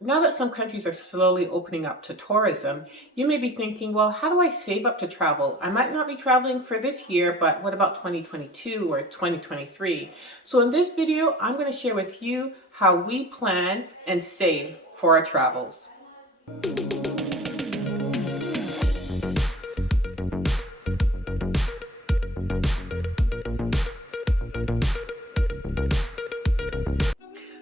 Now that some countries are slowly opening up to tourism, you may be thinking, well, how do I save up to travel? I might not be traveling for this year, but what about 2022 or 2023? So in this video, I'm going to share with you how we plan and save for our travels.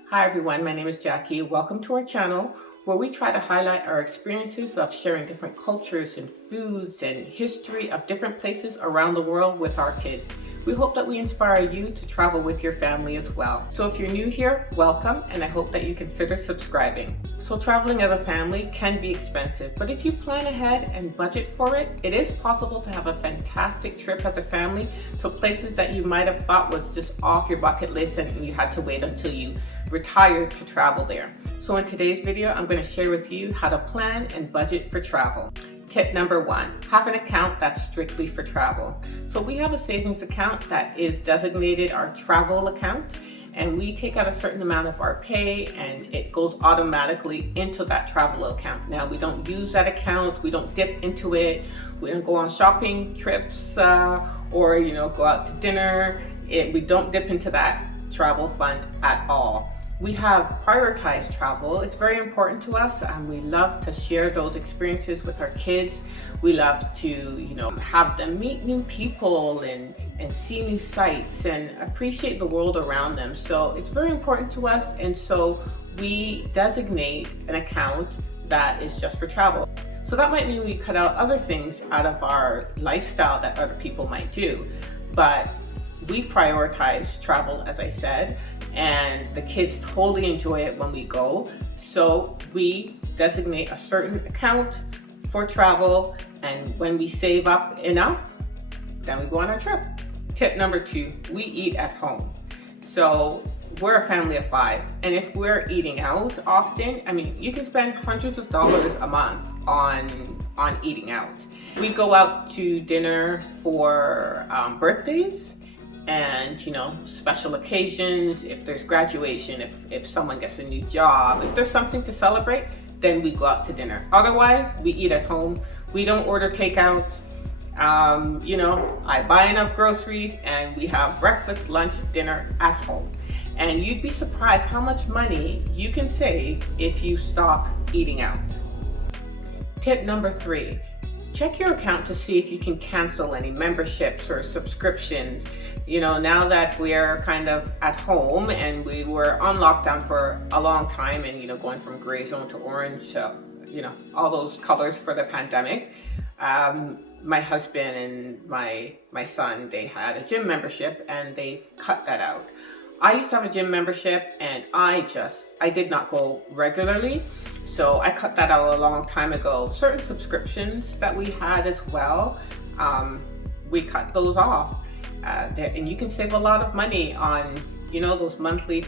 Hi everyone, my name is Jackie. Welcome to our channel where we try to highlight our experiences of sharing different cultures and foods and history of different places around the world with our kids. We hope that we inspire you to travel with your family as well. So if you're new here, welcome, and I hope that you consider subscribing. So traveling as a family can be expensive, but if you plan ahead and budget for it, it is possible to have a fantastic trip as a family to places that you might have thought was just off your bucket list and you had to wait until you retired to travel there. So in today's video, I'm going to share with you how to plan and budget for travel. Tip number one, have an account that's strictly for travel. So we have a savings account that is designated our travel account, and we take out a certain amount of our pay and it goes automatically into that travel account. Now we don't use that account, we don't dip into it, we don't go on shopping trips or go out to dinner. We don't dip into that travel fund at all. We have prioritized travel. It's very important to us, and we love to share those experiences with our kids. We love to, have them meet new people and see new sights and appreciate the world around them. So it's very important to us, and so we designate an account that is just for travel. So that might mean we cut out other things out of our lifestyle that other people might do, but we've prioritized travel, as I said, and the kids totally enjoy it when we go. So we designate a certain account for travel, and when we save up enough, then we go on our trip. Tip number two, we eat at home. So we're a family of 5, and if we're eating out often, you can spend hundreds of dollars a month on eating out. We go out to dinner for birthdays and special occasions. If there's graduation, if someone gets a new job, if there's something to celebrate, then we go out to dinner. Otherwise, we eat at home. We don't order takeout. I buy enough groceries and we have breakfast, lunch, dinner at home. And you'd be surprised how much money you can save if you stop eating out. Tip number 3, check your account to see if you can cancel any memberships or subscriptions. Now that we're kind of at home and we were on lockdown for a long time and, going from gray zone to orange, all those colors for the pandemic, my husband and my son, they had a gym membership and they've cut that out. I used to have a gym membership and I did not go regularly. So I cut that out a long time ago. Certain subscriptions that we had as well, we cut those off. And you can save a lot of money on, those monthly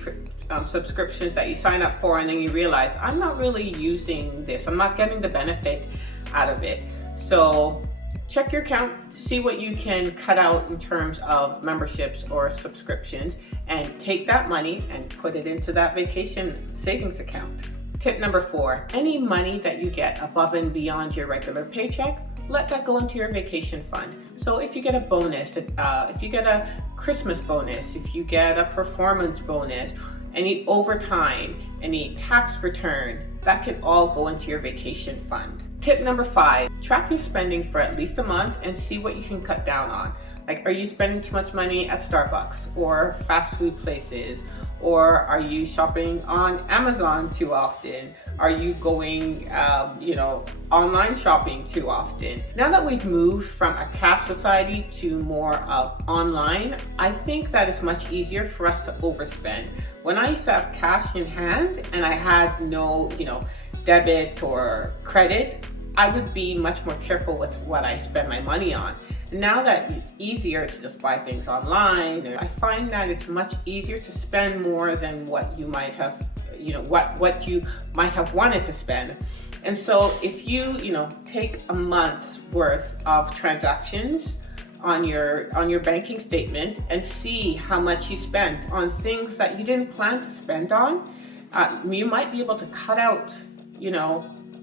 subscriptions that you sign up for, and then you realize, I'm not really using this. I'm not getting the benefit out of it. So check your account, see what you can cut out in terms of memberships or subscriptions, and take that money and put it into that vacation savings account. Tip number 4, any money that you get above and beyond your regular paycheck, let that go into your vacation fund. So if you get a bonus, if you get a Christmas bonus, if you get a performance bonus, any overtime, any tax return, that can all go into your vacation fund. Tip number 5, track your spending for at least a month and see what you can cut down on. Like, are you spending too much money at Starbucks or fast food places? Or are you shopping on Amazon too often? Are you going, online shopping too often? Now that we've moved from a cash society to more of online, I think that it's much easier for us to overspend. When I used to have cash in hand and I had no, debit or credit, I would be much more careful with what I spend my money on. Now that it's easier to just buy things online, I find that it's much easier to spend more than what you might have, what you might have wanted to spend. And so if you, take a month's worth of transactions on your banking statement and see how much you spent on things that you didn't plan to spend on, You might be able to cut out,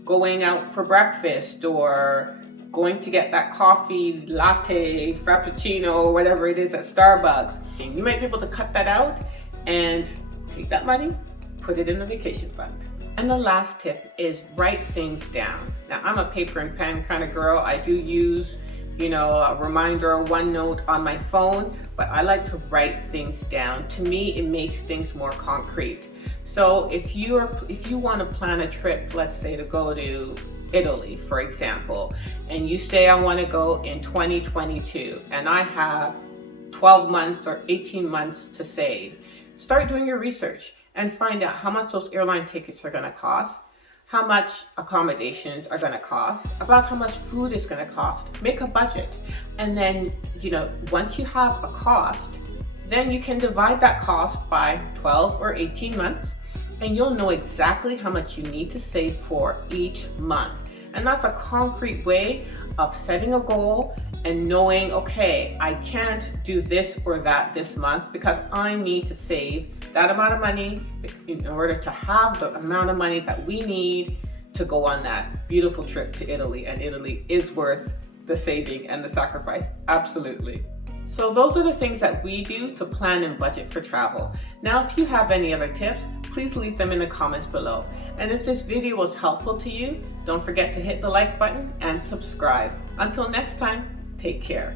going out for breakfast or going to get that coffee, latte, frappuccino, or whatever it is at Starbucks. You might be able to cut that out and take that money, put it in the vacation fund. And the last tip is write things down. Now, I'm a paper and pen kind of girl. I do use, a reminder or OneNote on my phone, but I like to write things down. To me, it makes things more concrete. So if you want to plan a trip, let's say to go to Italy, for example, and you say I want to go in 2022 and I have 12 months or 18 months to save, start doing your research and find out how much those airline tickets are going to cost, how much accommodations are going to cost, about how much food is going to cost. Make a budget. And then, once you have a cost, then you can divide that cost by 12 or 18 months, and you'll know exactly how much you need to save for each month. And that's a concrete way of setting a goal and knowing, okay, I can't do this or that this month because I need to save that amount of money in order to have the amount of money that we need to go on that beautiful trip to Italy. And Italy is worth the saving and the sacrifice, absolutely. So those are the things that we do to plan and budget for travel. Now, if you have any other tips, please leave them in the comments below. And if this video was helpful to you, don't forget to hit the like button and subscribe. Until next time, take care.